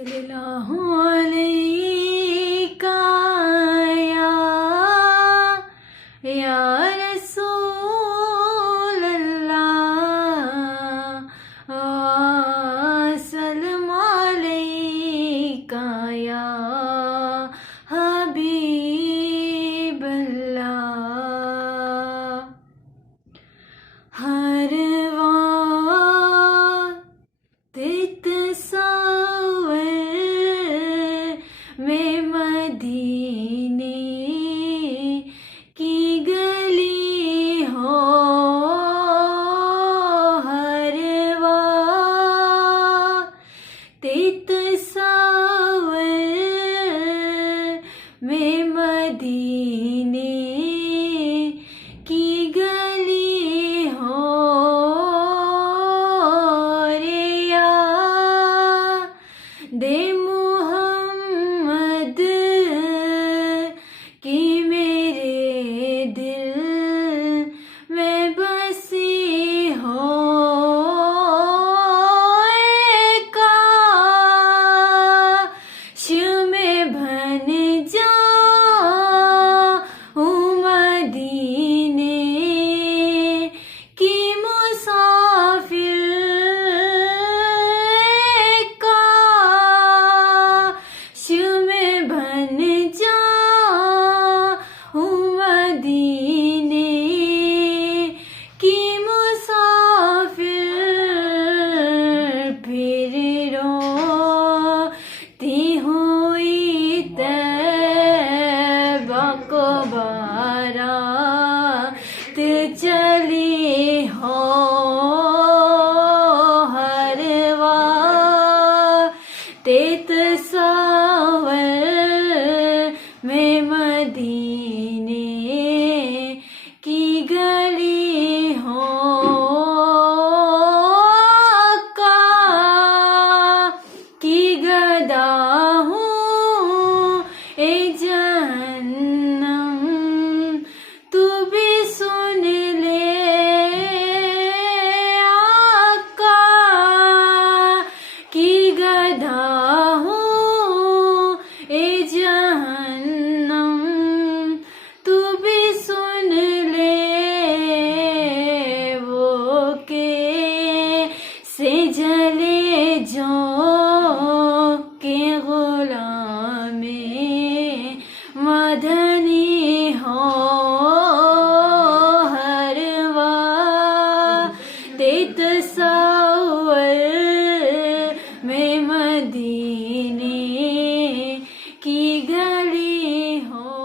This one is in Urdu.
صلی اللہ علیہ یا رسول اللہ، سلام علیکہ یا حبیب اللہ۔ ہر وقت تصور میں مدینے کی گلی ہو، ہر وقت تصور میں مدینے کی گلی ہو، رے یاد محمد کی میرے دل میں بسی ہو، کاش میں بن جاؤں مدینے کی مسافر، کاش میں بن جاؤں مدینے کی مسافر، پھر روتی ہوئی طیبہ کو بارات چلی ہو، ہر وقت تصور میں مدینے کی گلی ہو، آقا کی گدا ہوں اے جہنم، تو بھی سن لے، آقا کی گدا ہوں اے جہنم، تو بھی سن لے، وہ کیسے جلے جو کہ غلام مدنی ہو، ہر وقت تصور میں مدینے کی گلی ہو۔